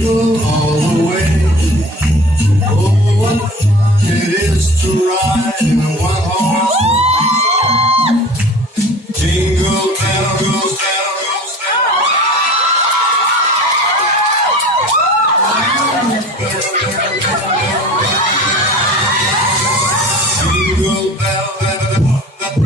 jingle all the way. Oh, what fun it is to ride in a one-horse. Jingle bell goes down, goes down. Jingle bell, bell, bell, bell.